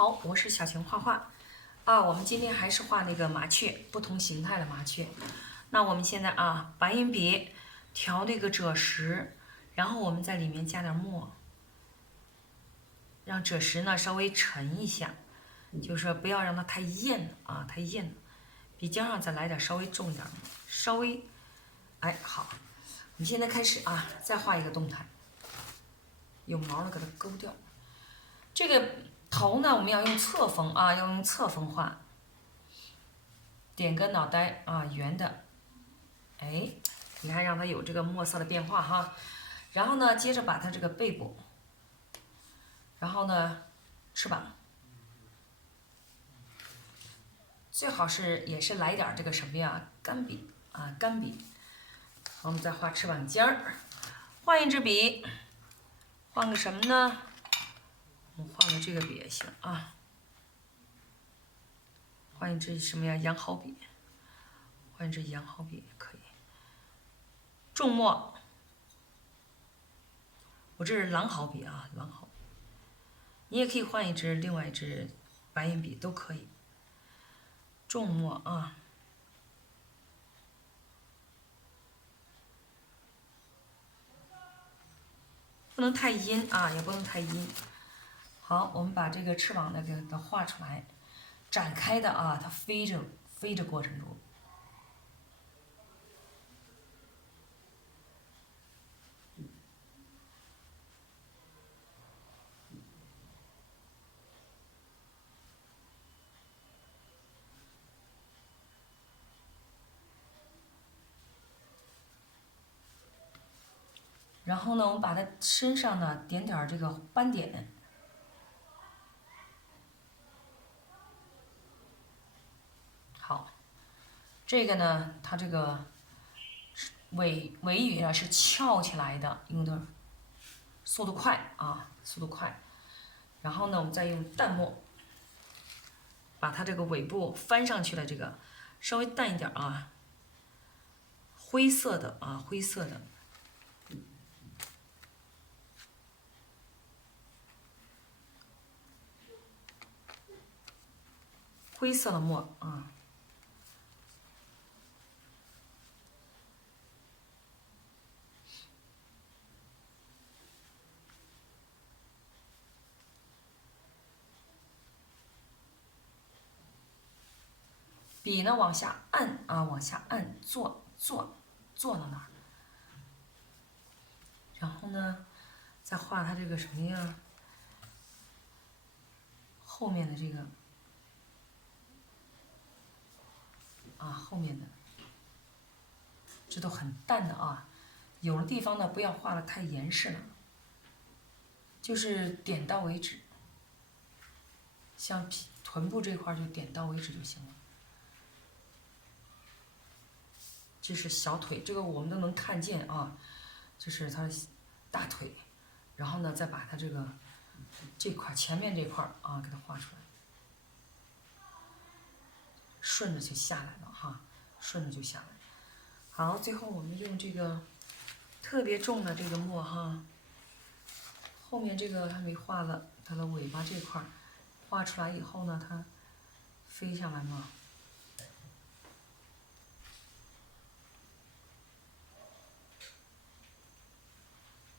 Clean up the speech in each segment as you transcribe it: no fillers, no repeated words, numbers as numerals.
好，我是小晴画画啊。我们今天还是画那个麻雀，不同形态的麻雀。那我们现在啊，白银笔调那个赭石，然后我们在里面加点墨，让赭石呢稍微沉一下，就是说不要让它太艳啊，太艳。笔尖上再来点稍微重一点，稍微，哎好。你现在开始啊，再画一个动态，有毛的给它勾掉。这个头呢，我们要用侧锋啊，要用侧锋画，点个脑袋啊，圆的，哎，你看让它有这个墨色的变化哈。然后呢，接着把它这个背部，然后呢，翅膀，最好是也是来点这个什么呀，干笔啊，干笔。我们再画翅膀尖儿，换一支笔，换个什么呢？我们换个这个笔也行啊。换一支什么呀？羊毫笔，换一支羊毫笔也可以。重墨，我这是狼毫笔啊，狼毫。你也可以换一支，另外一支白银笔都可以。重墨啊，不能太阴啊，也不能太阴。好，我们把这个翅膀的给它画出来，展开的啊，它飞着过程中。然后呢，我们把它身上呢点点这个斑点。好，这个呢，它这个尾羽呢是翘起来的，用的速度快啊，速度快。然后呢，我们再用淡墨把它这个尾部翻上去的这个稍微淡一点啊，灰色的啊，灰色的。灰色的墨啊，笔呢往下按啊，往下按，坐到那儿。然后呢，再画它这个什么呀？后面的这个啊，后面的，这都很淡的啊。有的地方呢，不要画的太严实了，就是点到为止。像臀部这块就点到为止就行了。这是小腿，这个我们都能看见啊，这是它的大腿。然后呢，再把它这块前面这块啊，给它画出来，顺着就下来了哈，顺着就下来。好，最后我们用这个特别重的这个墨哈，后面这个还没画了，它的尾巴这块画出来以后呢，它飞下来嘛。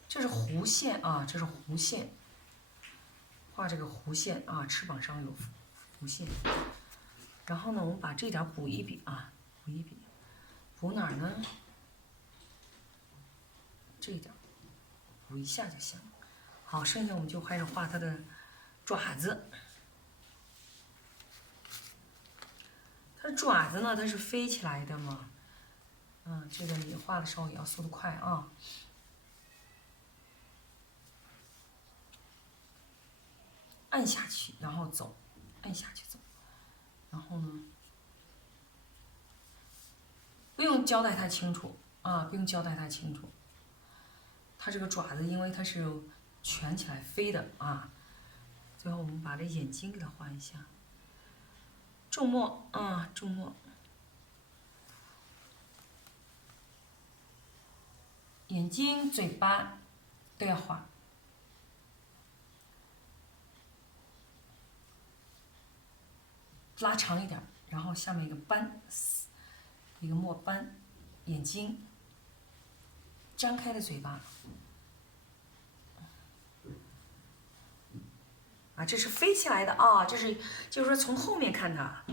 这是弧线啊，这是弧线，画这个弧线啊，翅膀上有弧线。然后呢，我们把这点补一笔啊，补一笔，补哪儿呢？这一点补一下就行了。好，剩下我们就开始画它的爪子。它的爪子呢，它是飞起来的嘛，这个你画的时候也要速度快啊。按下去，然后走，按下去走，然后呢，不用交代太清楚啊，不用交代太清楚。它这个爪子因为它是蜷起来飞的啊。最后我们把这眼睛给它画一下，重墨啊，重墨，眼睛、嘴巴都要画。拉长一点，然后下面一个斑，一个墨斑，眼睛，张开的嘴巴。啊，这是飞起来的啊，这是就是说从后面看它，